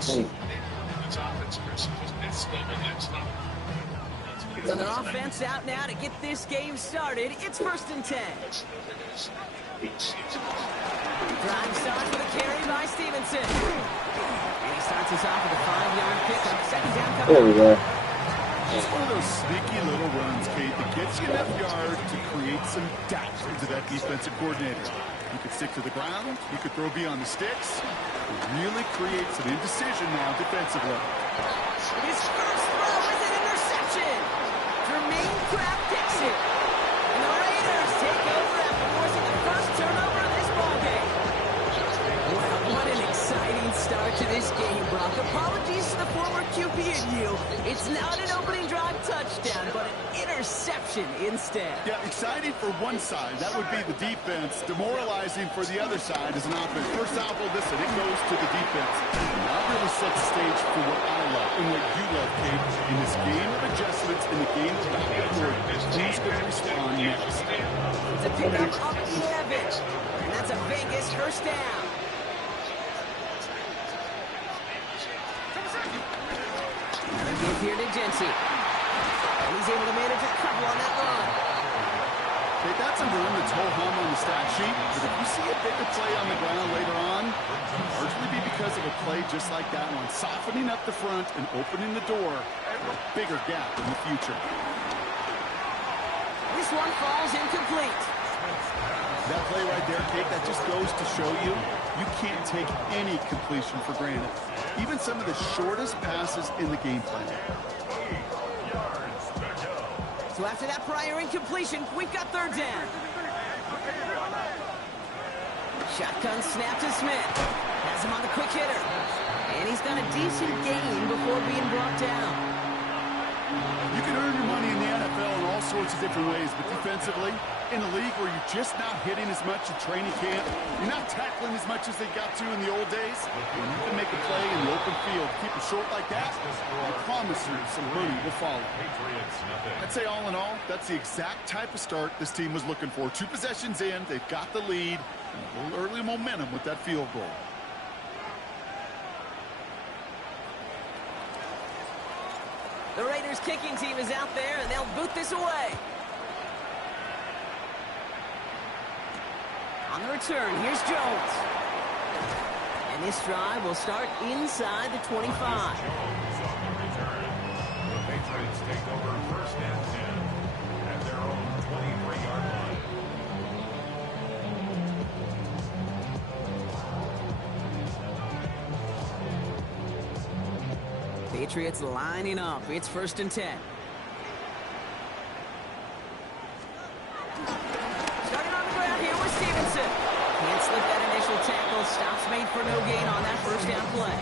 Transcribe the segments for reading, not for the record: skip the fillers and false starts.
So their offense out now to get this game started. It's 1st and 10. Drive starts with a carry by Stevenson. And he starts us off with a 5-yard pickup. 2nd down coming. There we go. It's one of those sneaky little runs, Kate, that gets you enough yard to create some doubt into that defensive coordinator. You could stick to the ground. You could throw beyond the sticks. It really creates an indecision now defensively. His first throw is an interception. Jermaine Kraft picks it. And the Raiders take over after forcing the first turnover of this ballgame. Wow, what an exciting start to this game, Brock. Apologies to the former QB and you. It's not an opening drive touchdown, but an interception instead. Yeah, exciting for one side. That would be the defense. Demoralizing for the other side as an offense. First salvo, listen, it goes to the defense. And that really sets the stage for what I love and what you love, Kate. In this game of adjustments, in the game of backcourt, who's going to respond next? It's a pickup of 11. And that's a Vegas first down. Another give here to Jency. And he's able to manage a couple on that run. Okay, that's a run that's ho-hum on the stat sheet, but if you see a bigger play on the ground later on, it'll largely be because of a play just like that one, softening up the front and opening the door for a bigger gap in the future. This one falls incomplete. That play right there, Kate, that just goes to show you, you can't take any completion for granted. Even some of the shortest passes in the game plan. So after that prior incompletion, we've got 3rd down. Shotgun snap to Smith. Has him on the quick hitter. And he's got a decent gain before being brought down. You can earn your money in the NFL in all sorts of different ways, but defensively, in a league where you're just not hitting as much at training camp, you're not tackling as much as they got to in the old days, when you can make a play in the open field, keep it short like that, I promise you some money will follow. I'd say all in all, that's the exact type of start this team was looking for. 2 possessions in, they've got the lead, and a little early momentum with that field goal. The Raiders kicking team is out there, and they'll boot this away. On the return, here's Jones. And this drive will start inside the 25. The Patriots take over 1st and 10 at their own 23-yard line. Patriots lining up. It's 1st and 10. Starting on the ground here with Stevenson. Can't slip that initial tackle. Stops made for no gain on that 1st down play.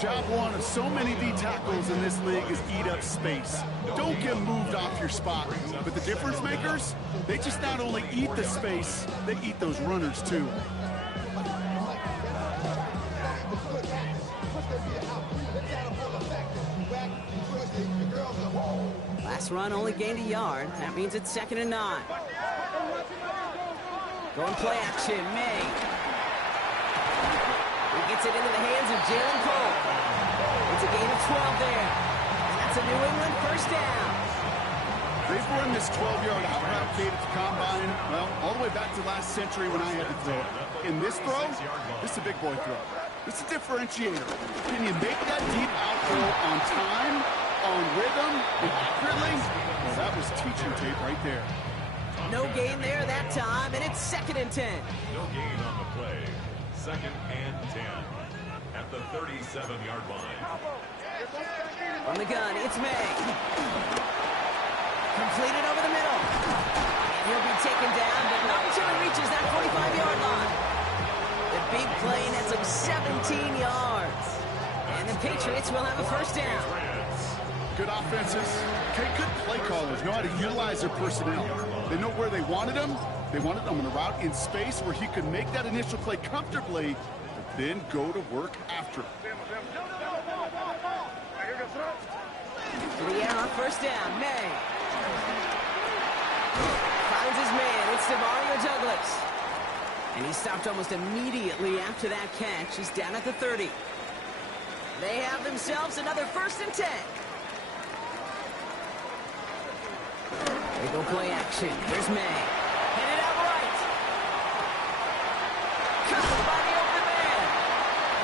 Job one of so many D tackles in this league is eat up space. Don't get moved off your spot. But the difference makers, they just not only eat the space, they eat those runners too. Last run only gained a yard. That means it's 2nd and 9. Going play action, May. He gets it into the hands of Jalen Cole. It's a gain of 12 there. And that's a New England 1st down. They've run this 12-yard out route, Kate, at the combine, well, all the way back to last century when I had to throw it. In this throw, this is a big boy throw. This is a differentiator. Can you make that deep out throw on time, on rhythm, and accurately? Well, that was teaching tape right there. No gain there that time, and it's 2nd and 10. No gain on the play. 2nd and 10 at the 37-yard line. From the gun, it's May. Completed over the middle. And he'll be taken down, but not until he reaches that 45-yard line. The big play nets him 17 yards. And the Patriots will have a 1st down. Good offenses, okay, good play callers know how to utilize their personnel. They know where they wanted them. They wanted them on a route in space where he could make that initial play comfortably, but then go to work after it. To the air on 1st down, May. Finds his man, it's Demario Douglas. And he stopped almost immediately after that catch. He's down at the 30. They have themselves another 1st and 10. They go play action. Here's May. Headed out right. Cut by the open man.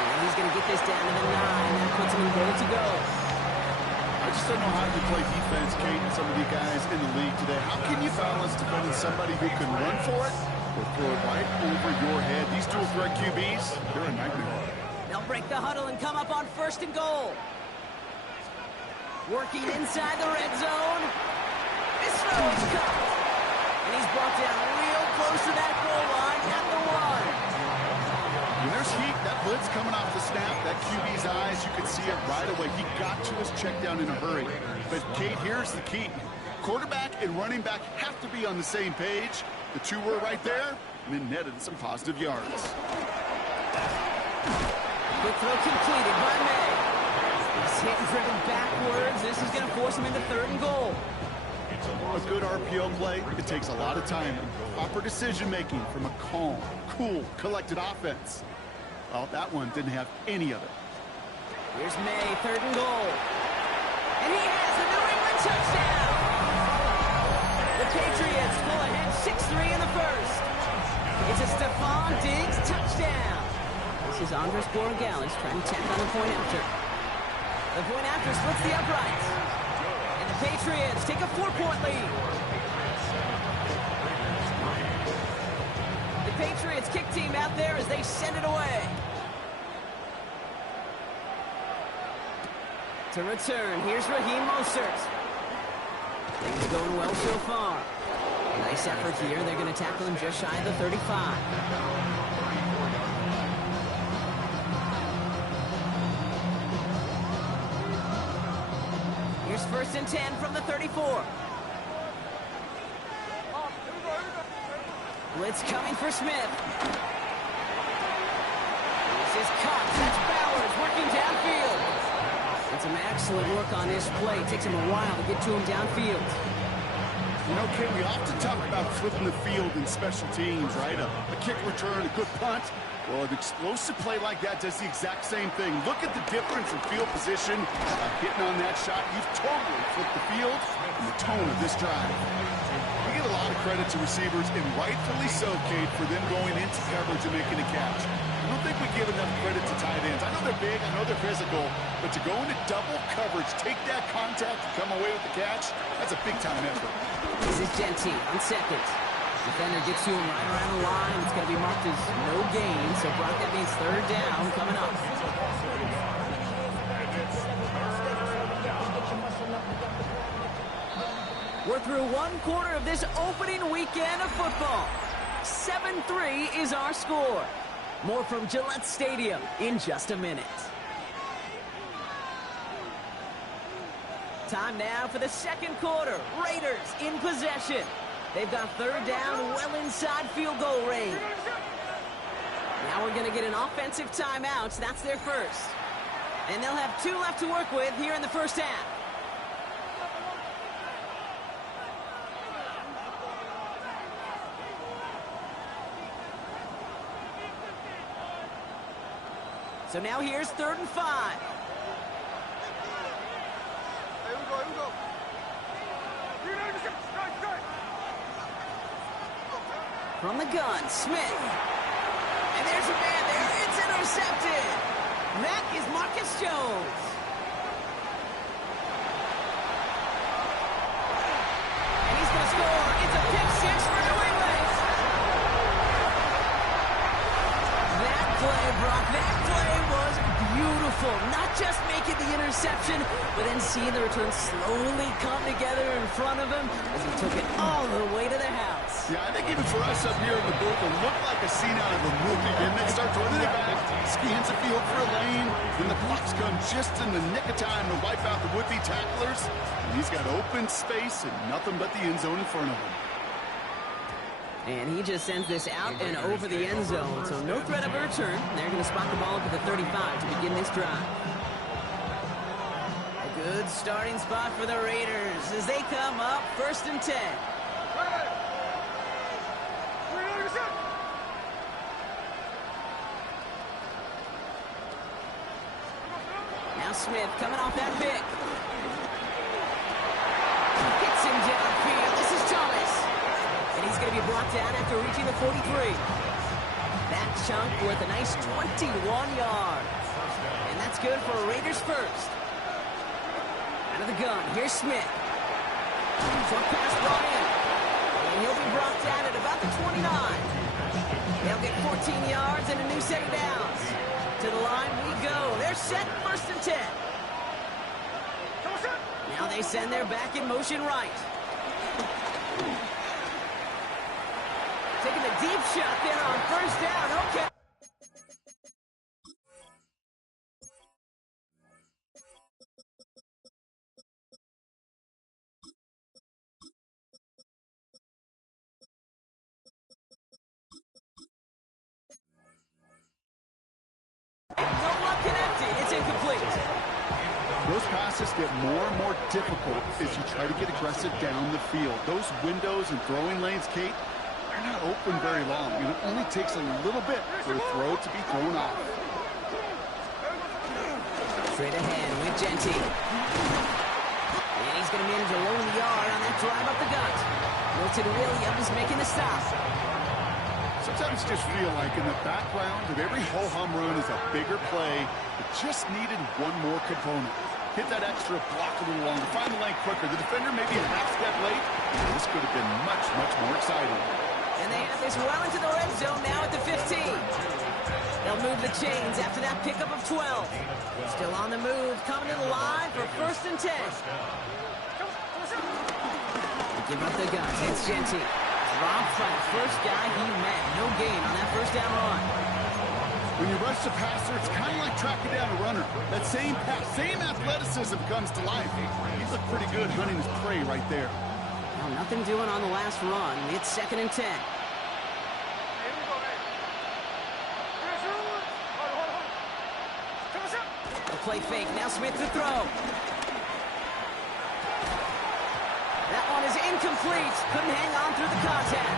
And he's going to get this down to the 9. That puts him in goal to go. I just don't know how to play defense, Kate, and some of the guys in the league today. How can you balance defending somebody who can run for it or throw it right over your head? These dual threat QBs, they're a nightmare. They'll break the huddle and come up on 1st and goal. Working inside the red zone. This throw is caught. And he's brought down real close to that goal line at the 1. When there's heat, that blitz coming off the snap, that QB's eyes, you could see it right away. He got to his check down in a hurry. But, Kate, here's the key. Quarterback and running back have to be on the same page. The two were right there, and then netted some positive yards. Quick throw completed by May. He's hit and driven backwards. This is going to force him into 3rd and goal. A good RPO play, it takes a lot of time. Proper decision-making from a calm, cool, collected offense. Well, that one didn't have any of it. Here's May, 3rd and goal. And he has the New England touchdown. The Patriots pull ahead 6-3 in the 1st. It's a Stephon Diggs touchdown. This is Andres Borregales trying to tack on the point after. The point after splits the uprights. And the Patriots take a 4-point lead. The Patriots kick team out there as they send it away. To return, here's Raheem Mostert. Things going well so far. Nice effort here. They're going to tackle him just shy of the 35. Here's 1st and 10 from the 34. Blitz coming for Smith. This is Cox. That's Bowers working downfield. And some excellent work on this play. Takes him a while to get to him downfield. You know, Kate, we often talk about flipping the field in special teams, right? A kick return, a good punt. Well, an explosive play like that does the exact same thing. Look at the difference in field position. Hitting on that shot, you've totally flipped the field and the tone of this drive. We get a lot of credit to receivers, and rightfully so, Kate, for them going into coverage and making a catch. I don't think we give enough credit to tight ends. I know they're big, I know they're physical, but to go into double coverage, take that contact, and come away with the catch, that's a big-time effort. This is Genty on 2nd. Defender gets to him right around the line. It's going to be marked as no gain, so Brock, that means 3rd down coming up. We're through 1 quarter of this opening weekend of football. 7-3 is our score. More from Gillette Stadium in just a minute. Time now for the 2nd quarter. Raiders in possession. They've got 3rd down well inside field goal range. Now we're going to get an offensive timeout. That's their first. And they'll have 2 left to work with here in the 1st half. So now here's 3rd and 5. From the gun, Smith. And there's a man there. It's intercepted. That is Marcus Jones. And he's going to score. It's a pick 6 for New England. That play, Brock, that play was beautiful. Not just making the interception, but then seeing the return slowly come together in front of him as he took it all the way to the house. Yeah, I think even for us up here in the booth, it looked like a scene out of a movie. Then they start running it back, scans the field for a lane, then the blocks come just in the nick of time to wipe out the would-be tacklers. And he's got open space and nothing but the end zone in front of him. And he just sends this out and over the end zone, so no threat of a return. They're going to spot the ball up at the 35 to begin this drive. A good starting spot for the Raiders as they come up 1st and 10. Smith coming off that pick. Hits him downfield. This is Thomas. And he's going to be brought down after reaching the 43. That chunk worth a nice 21 yards. And that's good for a Raiders first. Out of the gun, here's Smith. Short pass brought in. And he'll be brought down at about the 29. They'll get 14 yards and a new set of downs. To the line we go. They're set, 1st and 10. Now they send their back in motion right. Taking a deep shot there on 1st down. Okay. No one connected. It's incomplete. Those passes get more and more difficult as you try to get aggressive down the field. Those windows and throwing lanes, Kate, they're not open very long. It only takes a little bit for a throw to be thrown off. Straight ahead with Genty. And he's going to manage a low yard on that drive up the gut. Milton Williams making the stop. Sometimes you just feel like in the background of every ho-hum run is a bigger play that just needed one more component. Hit that extra block a little longer, find the lane quicker. The defender maybe a half step late. This could have been much, much more exciting. And they have this well into the red zone now at the 15. They'll move the chains after that pickup of 12. Still on the move, coming to the line for 1st and 10. Give up the guns, it's Genty. Dropped by the first guy he met. No gain on that 1st down run. When you rush the passer, it's kind of like tracking down a runner. That same pass, same athleticism comes to life. He looked pretty good hunting his prey right there. Well, nothing doing on the last run. It's 2nd and 10. The play fake. Now Smith to throw. That one is incomplete. Couldn't hang on through the contact.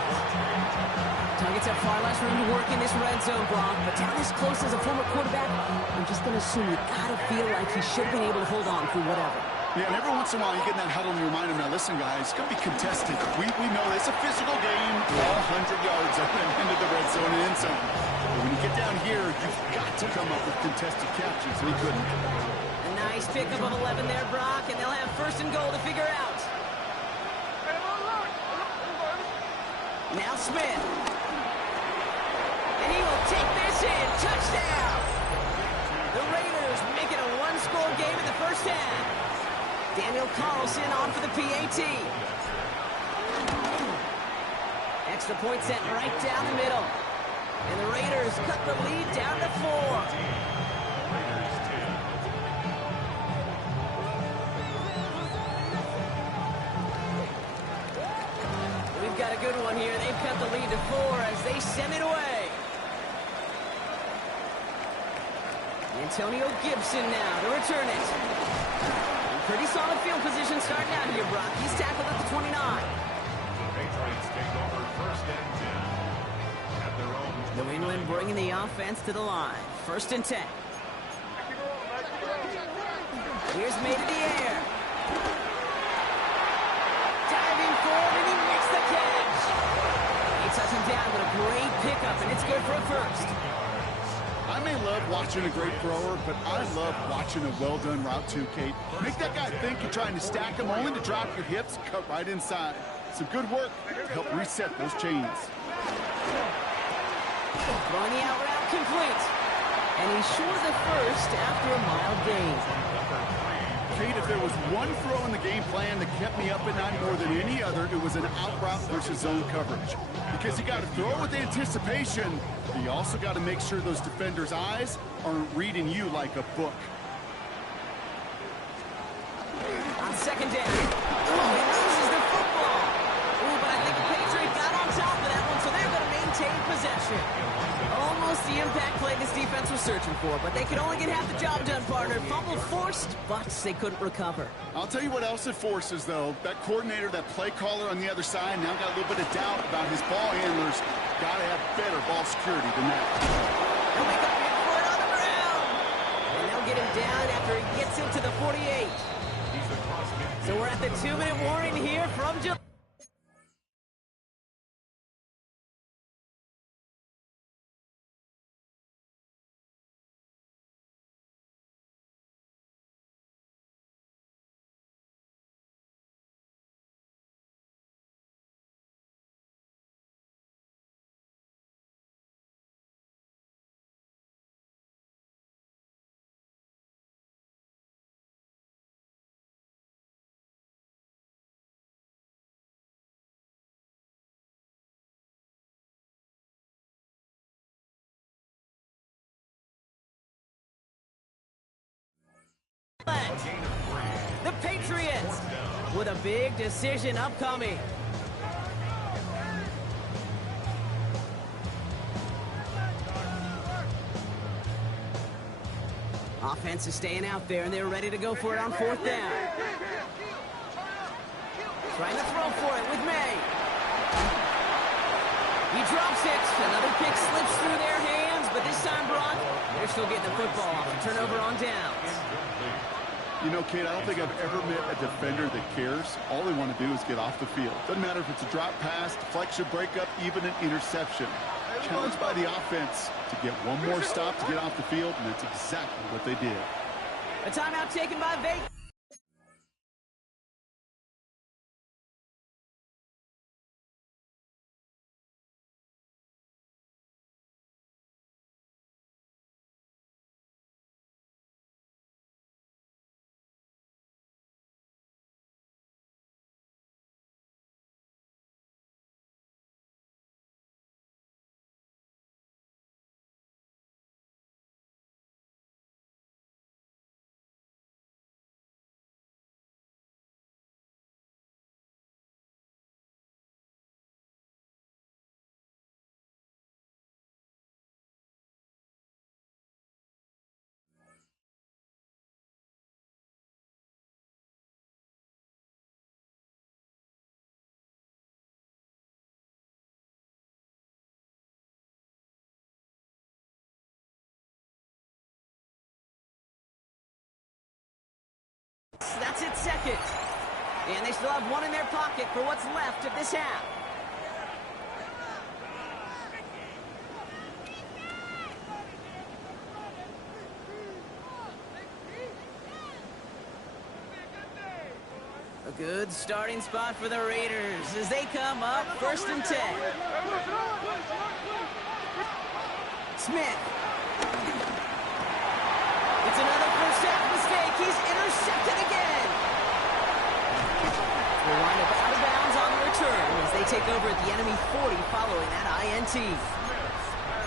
Targets have far less room to work in this red zone, Brock. But down this close as a former quarterback, I'm just going to assume you got to feel like he should have been able to hold on through whatever. Yeah, and every once in a while you get in that huddle and you remind him, now listen, guys, it's going to be contested. We know it's a physical game, all 100 yards up and into the red zone and end zone. But when you get down here, you've got to come up with contested catches, and he couldn't. A nice pickup of 11 there, Brock, and they'll have 1st and goal to figure out. Now Smith. And he will take this in. Touchdown! The Raiders make it a one-score game in the 1st half. Daniel Carlson on for the PAT. Extra point set right down the middle. And the Raiders cut the lead down to 4. Got a good one here. They've cut the lead to 4 as they send it away. Antonio Gibson now to return it. And pretty solid field position starting out here, Brock. He's tackled at the 29. The Patriots take over 1st and 10 at their own. New England bringing the offense to the line. 1st and 10. Here's made in the air. Diving forward, and he makes the catch. He touched him down with a great pickup, and it's good for a 1st. I may love watching a great thrower, but I love watching a well-done route too, Kate. Make that guy think you're trying to stack him, only to drop your hips, cut right inside. Some good work to help reset those chains. Throwing the out route complete. And he's short of the 1st after a mild gain. Kate, if there was one throw in the game plan that kept me up at night more than any other, it was an out route versus zone coverage. Because you got to throw with anticipation, but you also got to make sure those defenders' eyes aren't reading you like a book. On 2nd down. Oh, he loses the football. Ooh, but I think the Patriots got on top of that one, so they're going to maintain possession. Almost the impact play this defense was searching for, but they could only get half the job done, partner. Fumble forced, but they couldn't recover. I'll tell you what else it forces, though. That coordinator, that play caller on the other side, now got a little bit of doubt about his ball handlers. Got to have better ball security than that. They'll make up big for it on the ground. And they'll get him down after he gets into the 48. So we're at the 2-minute warning here from July. The Patriots with a big decision upcoming. Offense is staying out there, and they're ready to go for it on 4th down. Trying to throw for it with May. He drops it. Another pick slips through their hands, but this time, Brock, they're still getting the football off. Turnover on downs. You know, Kate, I don't think I've ever met a defender that cares. All they want to do is get off the field. Doesn't matter if it's a drop pass, deflection, breakup, even an interception. Challenged by the offense to get one more stop to get off the field, and that's exactly what they did. A timeout taken by Vegas. That's it, second. And they still have one in their pocket for what's left of this half. A good starting spot for the Raiders as they come up 1st and 10. Smith. It's another first half mistake. He's intercepted again. We'll wind up out of bounds on the return as they take over at the enemy 40 following that INT.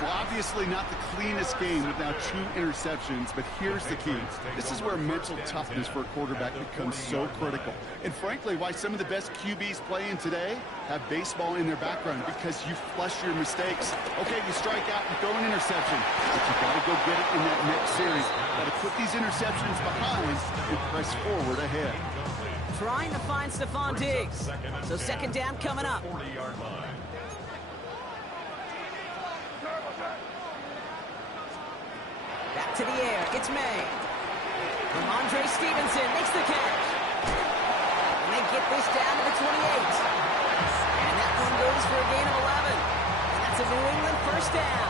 Well, obviously not the cleanest game with now 2 interceptions, but here's the key. This is where mental toughness for a quarterback becomes so critical. And frankly, why some of the best QBs playing today have baseball in their background, because you flush your mistakes. Okay, you strike out, you throw an interception, but you got to go get it in that next series. Got to put these interceptions behind and press forward ahead. Trying to find Stephon Diggs. So 2nd down coming up. Back to the air. It's May. Ramondre Stevenson makes the catch. And they get this down to the 28. And that one goes for a gain of 11. And that's a New England 1st down.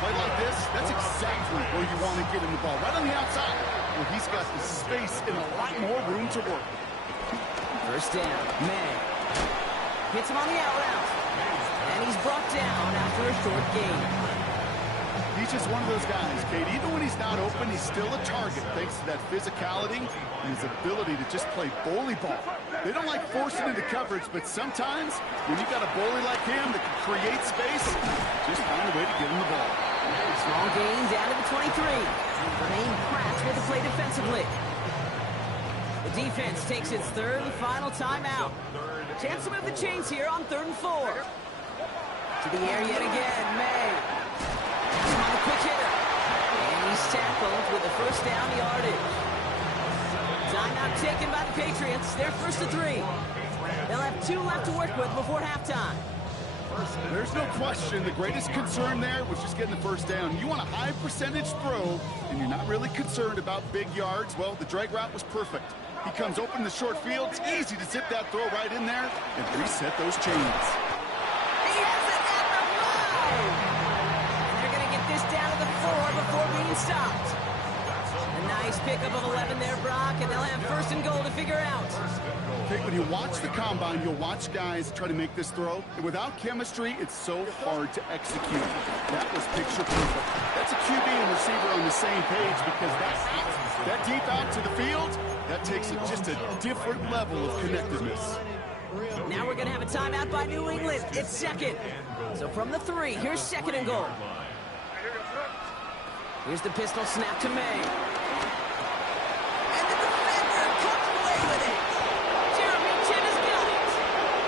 Play like this, that's exactly where you want to get him the ball. Right on the outside, where he's got the space and a lot more room to work. 1st down. May. Hits him on the out route. And he's brought down after a short gain. He's just one of those guys, Kate. Even when he's not open, he's still a target thanks to that physicality and his ability to just play bully ball. They don't like forcing into coverage, but sometimes when you got a bully like him that can create space, just find a way to get him the ball. Small gain down to the 23. Remain Pratt with the play defensively. The defense takes its 3rd and final timeout. Chance to move the chains here on 3rd and 4. To the air yet again, May. On the quick hitter. And he's tackled with the 1st down yardage. Timeout taken by the Patriots. They're 1st and 3. They'll have 2 left to work with before halftime. There's no question the greatest concern there was just getting the first down. You want a high percentage throw, and you're not really concerned about big yards. Well, the drag route was perfect. He comes open in the short field. It's easy to zip that throw right in there and reset those chains. He has it at the 5. They're going to get this down to the 4 before being stopped. A nice pickup of 11 there, Brock, and they'll have first and goal to figure out. Okay, when you watch the combine, you'll watch guys try to make this throw. And without chemistry, it's so hard to execute. That was picture perfect. That's a QB and receiver on the same page because that deep out to the field, that takes just a different level of connectedness. Now we're going to have a timeout by New England. It's second. So from the 3, here's second and goal. Here's the pistol snap to May. And the defender comes away with it. Jeremy Chin has got it.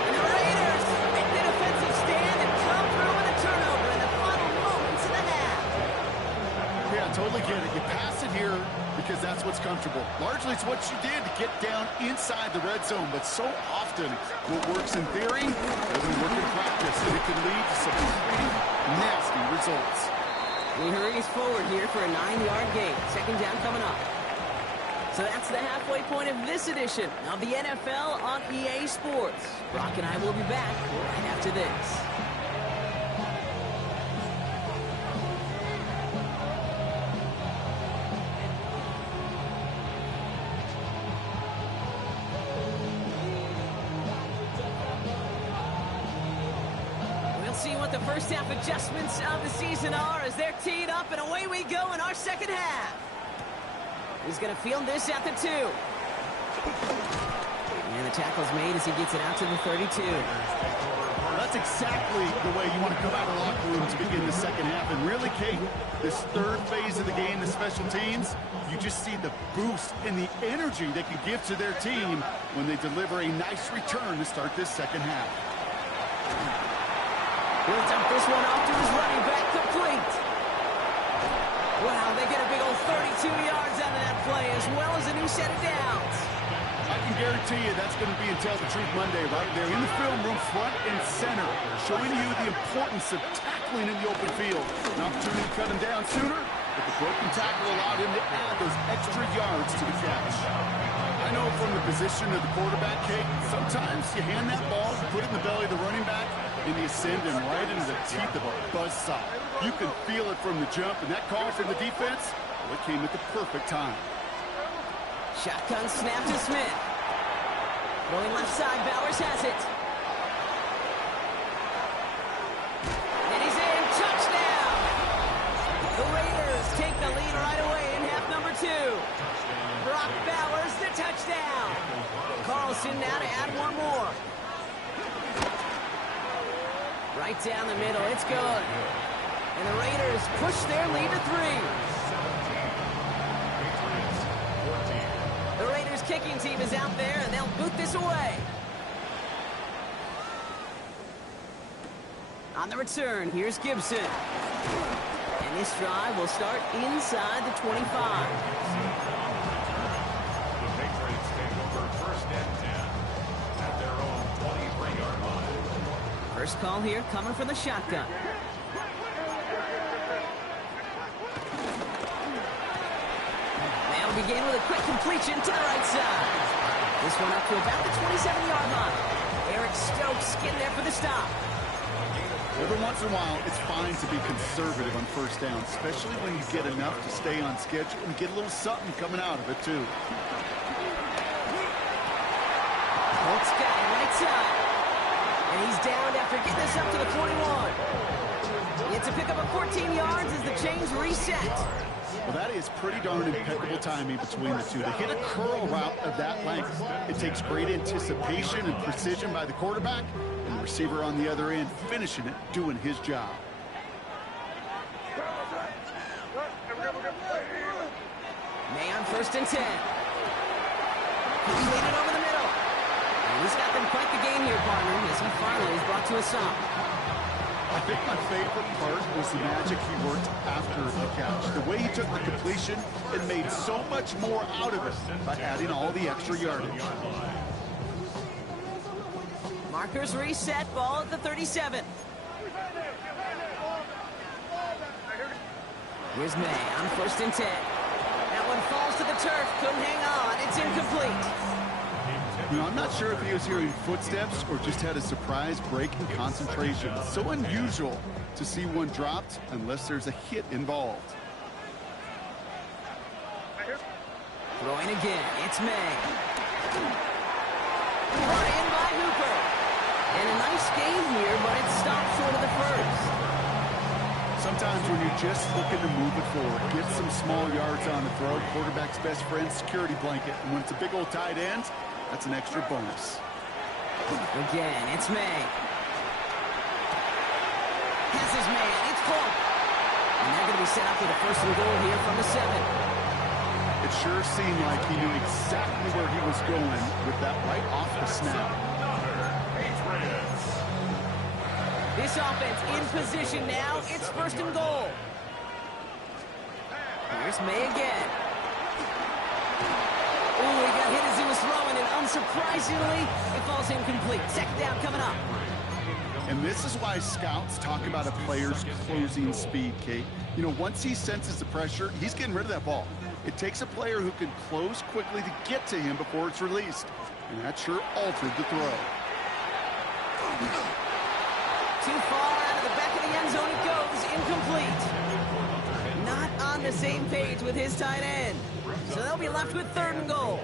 And the Raiders make the defensive stand and come through with a turnover in the final moments of the half. Yeah, I totally get it. You pass it here because that's what's comfortable. Largely it's what you did to get down inside the red zone, but so often what works in theory doesn't work in practice, and it can lead to some pretty nasty results. He hurries forward here for a 9-yard gain. Second down coming up. So that's the halfway point of this edition of the NFL on EA Sports. Brock and I will be back right after this. See what the first half adjustments of the season are as they're teed up, and away we go in our second half. He's going to field this at the 2. And the tackle's made as he gets it out to the 32. Well, that's exactly the way you want to come out of the locker room to begin the second half. And really, Kate, this third phase of the game, the special teams, you just see the boost and the energy they can give to their team when they deliver a nice return to start this second half. He'll dump this one off to his running back, complete. Wow, they get a big old 32 yards out of that play, as well as a new set of downs. I can guarantee you that's going to be in Tell the Truth Monday right there in the film room, front and center, showing you the importance of tackling in the open field. An opportunity to cut him down sooner, but the broken tackle allowed him to add those extra yards to the catch. I know from the position of the quarterback, Kate, sometimes you hand that ball, put it in the belly of the running back, and you send him right into the teeth of a buzzsaw. You can feel it from the jump, and that call from the defense, well, it came at the perfect time. Shotgun snap to Smith. Going left side, Bowers has it. And he's in, touchdown! The Raiders take the lead right away in half number 2. Brock Bowers, the touchdown. Carlson now to add one more. Right down the middle, it's good. And the Raiders push their lead to 3. The Raiders kicking team is out there, and they'll boot this away. On the return, here's Gibson. And this drive will start inside the 25. The Patriots take over first and 10 at their own 23-yard line. First call here coming from the shotgun. They'll begin with a quick completion to the right side. This one up to about the 27-yard line. Eric Stokes getting there for the stop. Every once in a while, it's fine to be conservative on first down, especially when you get enough to stay on schedule and get a little something coming out of it, too. Colts got it right side. And he's downed after getting this up to the 41. It's a pickup of 14 yards as the chains reset. Well, that is pretty darn impeccable timing between the two. To hit a curl route of that length, it takes great anticipation and precision by the quarterback, and the receiver on the other end finishing it, doing his job. May on first and 10. He's leading over the middle. And he's got them quite the game here, partner, as he finally is brought to a stop. I think my favorite part was the magic he worked after the catch. The way he took the completion and made so much more out of it by adding all the extra yardage. Markers reset, ball at the 37. Here's May on 1st and 10. That one falls to the turf. Couldn't hang on. It's incomplete. You know, I'm not sure if he was hearing footsteps or just had a surprise break in concentration. It's so unusual to see one dropped unless there's a hit involved. Throwing again. It's May. Brought in by Hooper. And a nice game here, but it stopped short of the first. Sometimes when you're just looking to move it forward, get some small yards on the throw, quarterback's best friend, security blanket. And when it's a big old tight end, that's an extra bonus. Again, it's May. Has his man. It's caught. And they're going to be set up with a 1st and goal here from the 7. It sure seemed like he knew exactly where he was going with that right off the snap. This offense in position now. It's 1st and goal. Here's May again. Ooh, he got hit as he was throwing, and unsurprisingly, it falls incomplete. 2nd down coming up. And this is why scouts talk about a player's closing speed, Kate. You know, once he senses the pressure, he's getting rid of that ball. It takes a player who can close quickly to get to him before it's released. And that sure altered the throw. Too far out of the back of the end zone it goes. Incomplete. Not on the same page with his tight end. So they'll be left with 3rd and goal.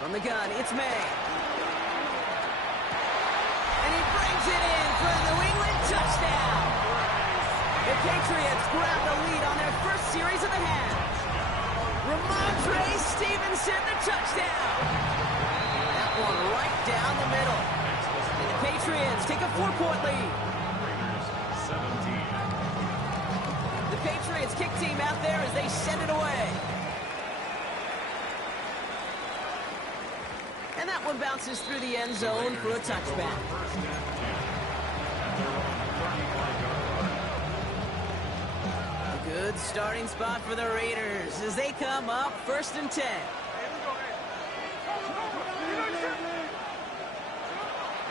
From the gun, it's May. And he brings it in for a New England touchdown. The Patriots grab the lead on their first series of the half. Ramondre Stevenson, the touchdown. That one right down the middle. And the Patriots take a 4-point lead. The Patriots kick team out there as they send it away. And that one bounces through the end zone for a touchback. A good starting spot for the Raiders as they come up 1st and 10.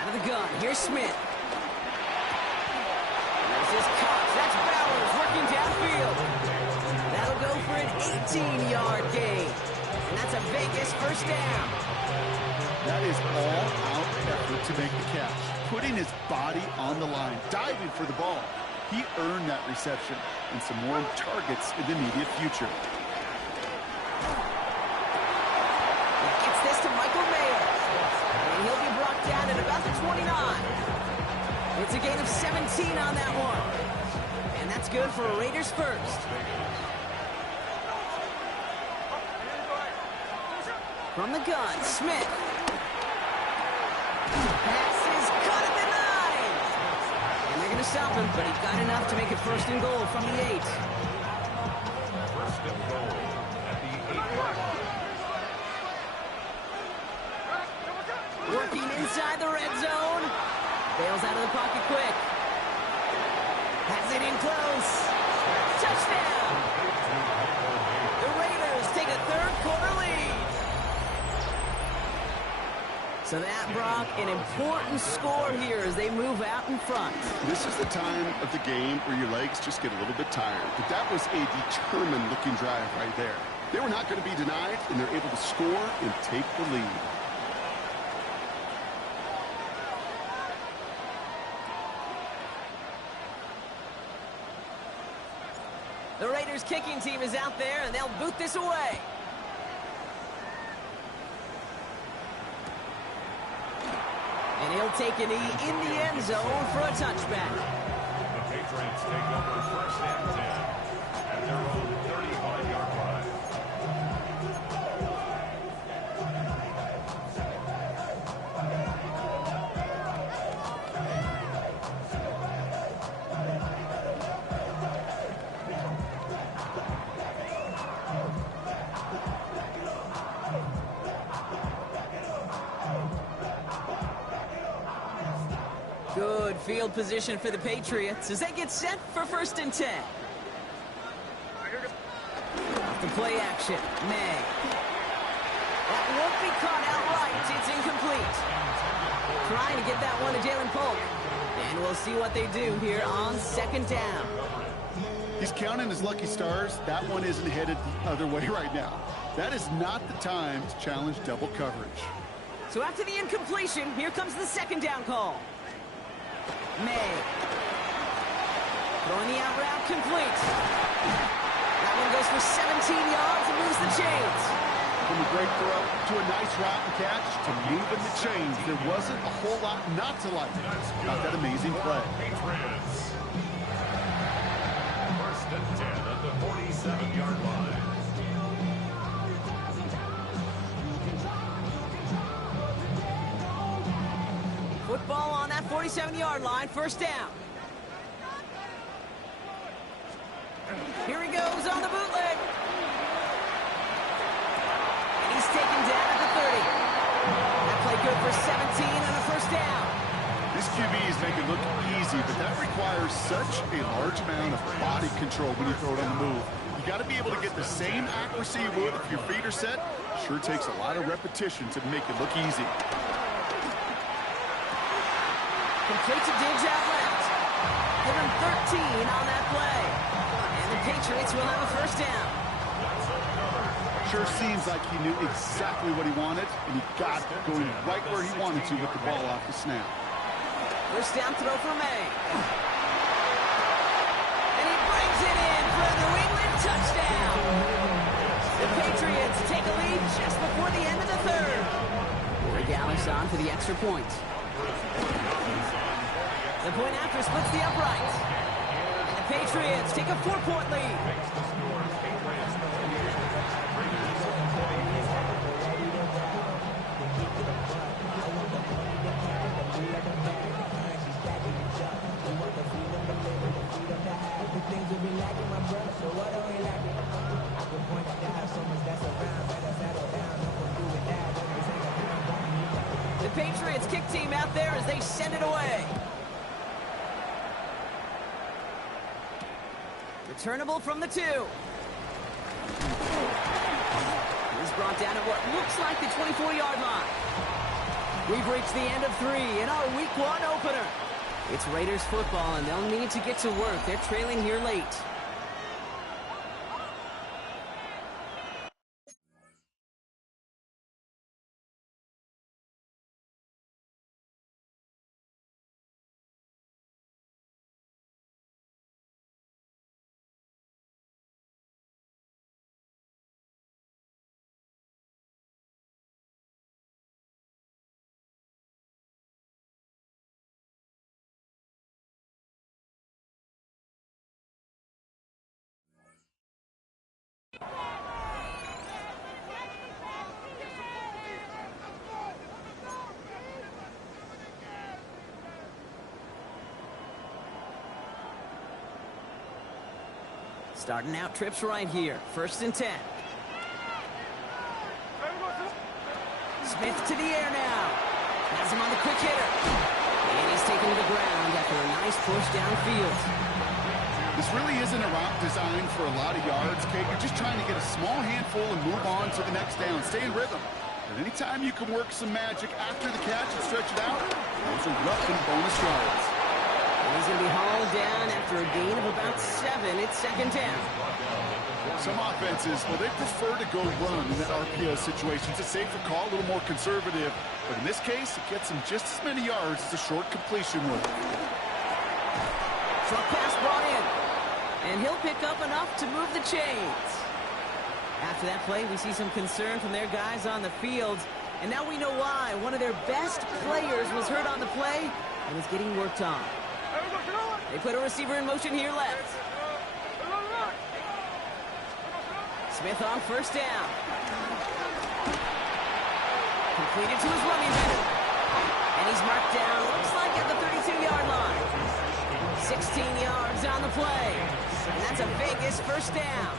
Out of the gun, here's Smith. There's his catch. That's Bowers working downfield. That'll go for an 18-yard gain. And that's a Vegas 1st down. That is all-out effort to make the catch, putting his body on the line, diving for the ball. He earned that reception and some more targets in the immediate future. Gets this to Michael Mayer. And he'll be brought down at about the 29. It's a gain of 17 on that one. And that's good for a Raiders 1st. From the gun, Smith. Pass is caught at the 9. And they're going to stop him, but he got enough to make it 1st and goal from the 8. 1st and goal at the 8-yard line. Working inside the red zone. Bails out of the pocket quick. Has it in close. Touchdown. The Raiders take a 3rd quarter lead. So that, Brock, an important score here as they move out in front. This is the time of the game where your legs just get a little bit tired. But that was a determined-looking drive right there. They were not going to be denied, and they're able to score and take the lead. The Raiders kicking team is out there, and they'll boot this away. And he'll take a knee in the end zone for a touchback. The Patriots take over 1st and 10 at their own 35-yard line. Good field position for the Patriots as they get set for 1st and 10. Off the play action, May. That won't be caught outright. It's incomplete. Trying to get that one to Jalen Polk. And we'll see what they do here on second down. He's counting his lucky stars. That one isn't headed the other way right now. That is not the time to challenge double coverage. So after the incompletion, here comes the second down call. May. Throwing the out route complete. That one goes for 17 yards and moves the chains. From a great throw to a nice route and catch to moving the chains. There wasn't a whole lot not to like about that amazing play. Patriots. First and 10 at the 47-yard line. Football on that 47-yard line, first down. Here he goes on the bootleg. And he's taken down at the 30. That play good for 17 and a first down. This QBs make it look easy, but that requires such a large amount of body control when you throw it on the move. You got to be able to get the same accuracy you would if your feet are set. Sure takes a lot of repetition to make it look easy. Complete to Diggs out left. Give him 13 on that play. And the Patriots will have a first down. Sure seems like he knew exactly what he wanted, and he got it going right where he wanted to with the ball off the snap. First down throw for May. And he brings it in for a New England touchdown. The Patriots take a lead just before the end of the third. Corey Gallis on for the extra point. The point after splits the upright. And the Patriots take a 4-point lead. The Patriots kick team out there as they send it away. Returnable from the 2. He's brought down at what looks like the 24-yard line. We've reached the end of 3 in our Week 1 opener. It's Raiders football, and they'll need to get to work. They're trailing here late. Starting out trips right here. First and 10. Smith to the air now. Has him on the quick hitter. And he's taken to the ground after a nice push downfield. This really isn't a route designed for a lot of yards, Kate. You're just trying to get a small handful and move on to the next down. Stay in rhythm. And anytime you can work some magic after the catch and stretch it out, those are rough and bonus yards. And he's going to be hauled down after a gain of about 7. It's second down. Some offenses, well, they prefer to go run in that RPO situation. It's a safer call, a little more conservative. But in this case, it gets him just as many yards as a short completion would. Short pass brought in. And he'll pick up enough to move the chains. After that play, we see some concern from their guys on the field. And now we know why. One of their best players was hurt on the play and is getting worked on. They put a receiver in motion here left. Smith on first down. Completed to his running back. And he's marked down, looks like at the 32-yard line. 16 yards on the play. And that's a Vegas first down.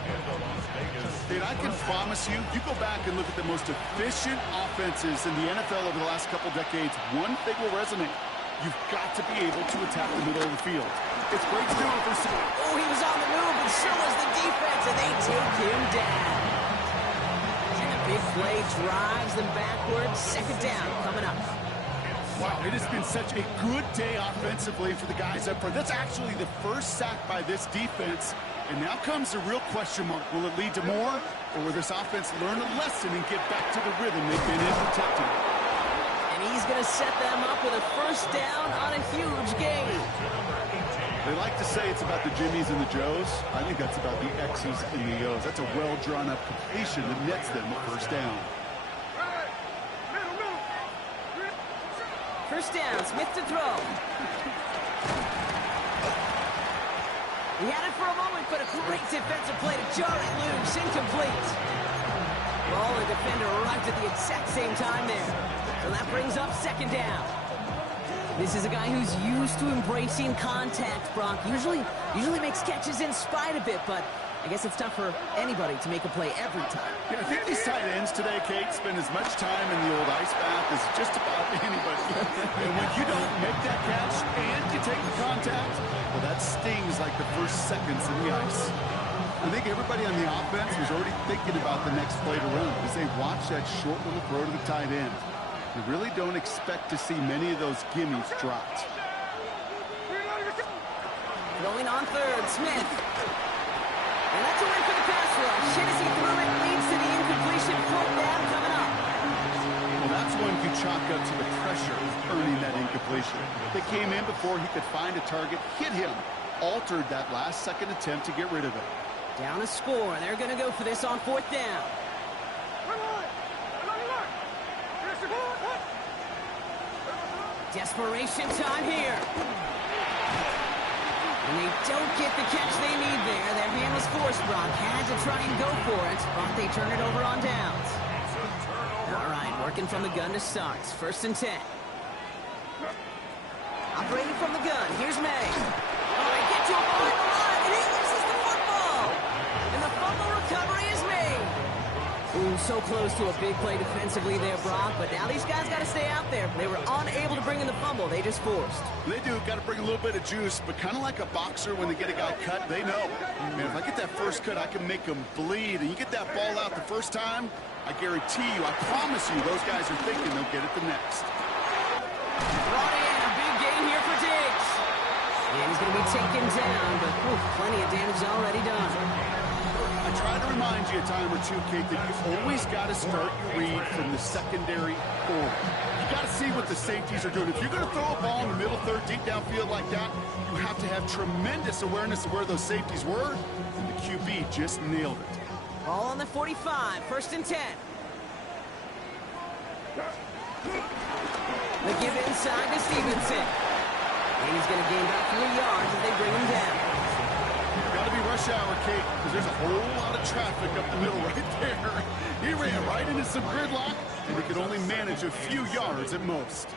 And I can promise you, you go back and look at the most efficient offenses in the NFL over the last couple decades, one thing will resonate. You've got to be able to attack the middle of the field. It's great to do it for... Oh, he was on the move, and so was the defense, and they take him down. And the big play drives them backwards. Second down coming up. Wow, it has been such a good day offensively for the guys up front. That's actually the first sack by this defense. And now comes the real question mark. Will it lead to more? Or will this offense learn a lesson and get back to the rhythm they've been in protecting? And he's going to set them up with a first down on a huge gain. They like to say it's about the Jimmies and the Joes. I think that's about the X's and the O's. That's a well-drawn-up completion that nets them a first down. First down, Smith to throw. He had it for a moment, but a great defensive play to jar it loose, incomplete. Ball and defender arrived at the exact same time there. So that brings up second down. This is a guy who's used to embracing contact, Brock. Usually makes catches in spite of it, but I guess it's tough for anybody to make a play every time. Yeah, I think these tight ends today, Kate, spend as much time in the old ice bath as just about anybody. And when you don't make that catch and you take the contact, well, that stings like the first seconds in the ice. I think everybody on the offense was already thinking about the next play to run as they watch that short little throw to the tight end. They really don't expect to see many of those gimmies dropped. Going on third, Smith. And that's a win for the pass rush. Hit as he threw it, leads to the incompletion. Fourth down coming up. Well, that's one you chalk up to the pressure of earning that incompletion. They came in before he could find a target, hit him, altered that last-second attempt to get rid of it. Down a score, and they're going to go for this on fourth down. Desperation time here. And they don't get the catch they need there. Their hand was forced, Brock. Had to try and go for it, but they turn it over on downs. All right, working from the gun to start. First and 10. Operating from the gun. Here's May. All right, get to him behind the line, and he loses the football. And the fumble recovery is made. Ooh, so close to a big play defensively there, Brock. But now these guys got to stay out there. They were unable to bring in the fumble. They just forced. They do. Got to bring a little bit of juice, but kind of like a boxer when they get a guy cut, they know. Man, if I get that first cut, I can make them bleed. And you get that ball out the first time, I guarantee you, I promise you, those guys are thinking they'll get it the next. Brought in a big gain here for Diggs. And he's going to be taken down, but plenty of damage already done. I try to remind you a time or two, Kate, that you've always got to start your read from the secondary forward. You got to see what the safeties are doing. If you're going to throw a ball in the middle third, deep downfield like that, you have to have tremendous awareness of where those safeties were, and the QB just nailed it. Ball on the 45, first and 10. The give inside to Stevenson. And he's going to gain about 3 yards as they bring him down. Got to be rush hour, Kate, because there's a whole lot of traffic up the middle right there. He ran right into some gridlock, and he could only manage a few yards at most.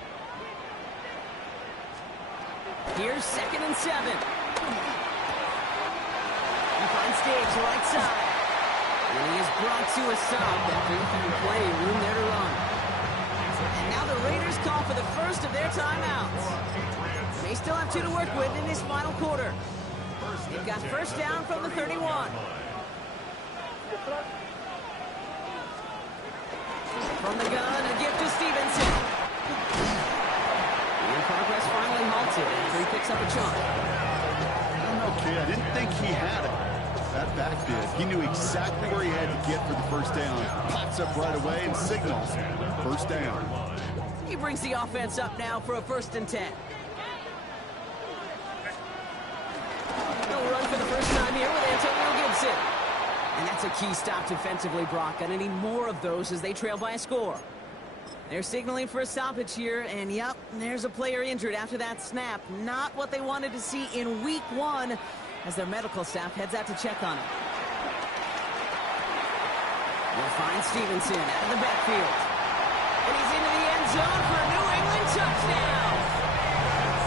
Here's second and 7. He finds Diggs right side. And he is brought to a stop after he found plenty of room there to run. And now the Raiders call for the first of their timeouts. They still have 2 to work with in this final quarter. They've got first down from the 31. From the gun, a gift to Stevenson. And progress finally halted after he picks up a chunk. I don't know, kid. I didn't think he had it. That back did. He knew exactly where he had to get for the first down. Pops up right away and signals first down. He brings the offense up now for a first and 10. They'll run for the first time here with Antonio Gibson. And that's a key stop defensively, Brock. Gonna need more of those as they trail by a score. They're signaling for a stoppage here, and yep, there's a player injured after that snap. Not what they wanted to see in week 1 as their medical staff heads out to check on him. We'll find Stevenson out of the backfield. And he's into the end zone for a New England touchdown.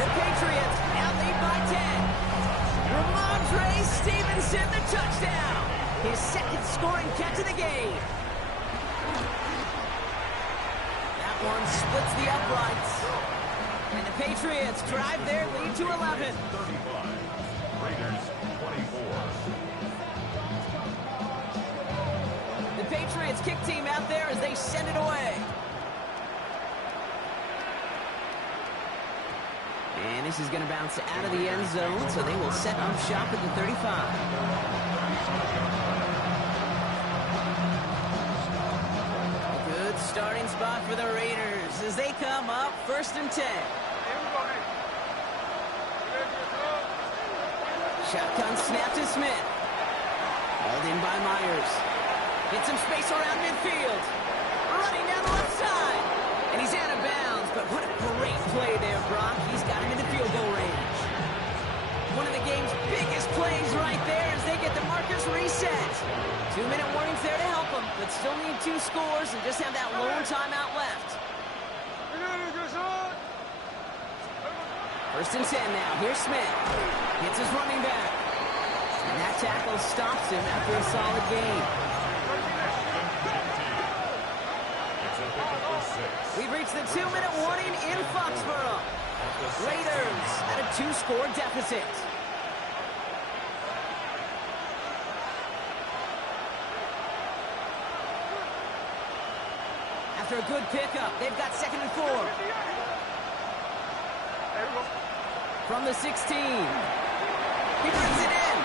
The Patriots now lead by 10. Ramondre Stevenson, the touchdown. His second scoring catch of the game. That one splits the uprights. And the Patriots drive their lead to 11. 35. Raiders 24. The Patriots kick team out there as they send it away. And this is going to bounce out of the end zone, so they will set up shop at the 35. Good starting spot for the Raiders as they come up 1st and 10. Shotgun snap to Smith. Hauled in by Myers. Hit some space around midfield. Running down the left side. And he's out of bounds, but what a great play there, Brock. He's got him into field goal range. One of the game's biggest plays right there as they get the markers reset. 2-minute warnings there to help them, but still need 2 scores and just have that lone timeout left. 1st and 10 now. Here's Smith. Hits his running back. And that tackle stops him after a solid gain. We've reached the 2-minute warning in Foxborough. Raiders at a 2-score deficit. After a good pickup, they've got 2nd and 4. From the 16. He brings it in.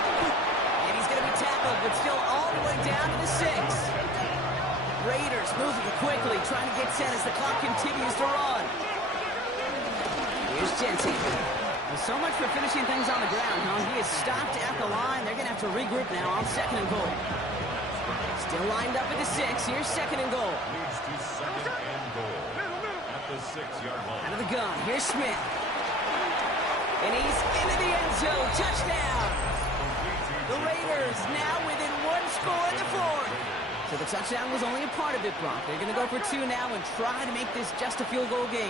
And he's going to be tackled, but still all the way down to the 6. Raiders moving quickly, trying to get set as the clock continues to run. Here's Jensen. Well, so much for finishing things on the ground, huh? He is stopped at the line. They're going to have to regroup now on 2nd and goal. Still lined up at the 6. Here's 2nd and goal. Moves to 2nd and goal at the 6-yard line. Out of the gun. Here's Smith. And he's into the end zone. Touchdown. The Raiders now within 1 score in the 4th. So the touchdown was only a part of it, Brock. They're going to go for 2 now and try to make this just a field goal game.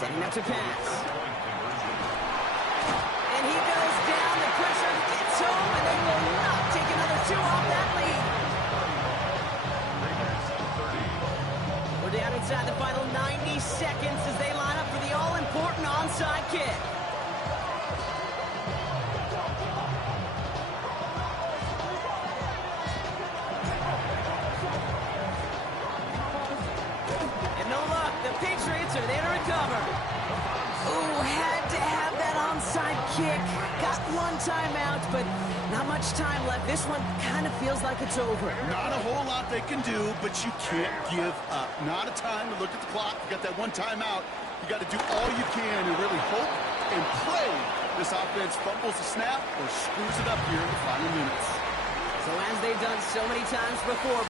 Setting up to pass. And he goes down. The pressure gets home, and they will not take another 2 off that lead. We're down inside the final 90 seconds as they line up for the all-important onside kick. Patriots are there to recover. Ooh, had to have that onside kick. Got 1 timeout, but not much time left. This one kind of feels like it's over. Not a whole lot they can do, but you can't give up. Not a time to look at the clock. You got that 1 timeout. You got to do all you can and really hope and pray this offense fumbles the snap or screws it up here in the final minutes. So as they've done so many times before,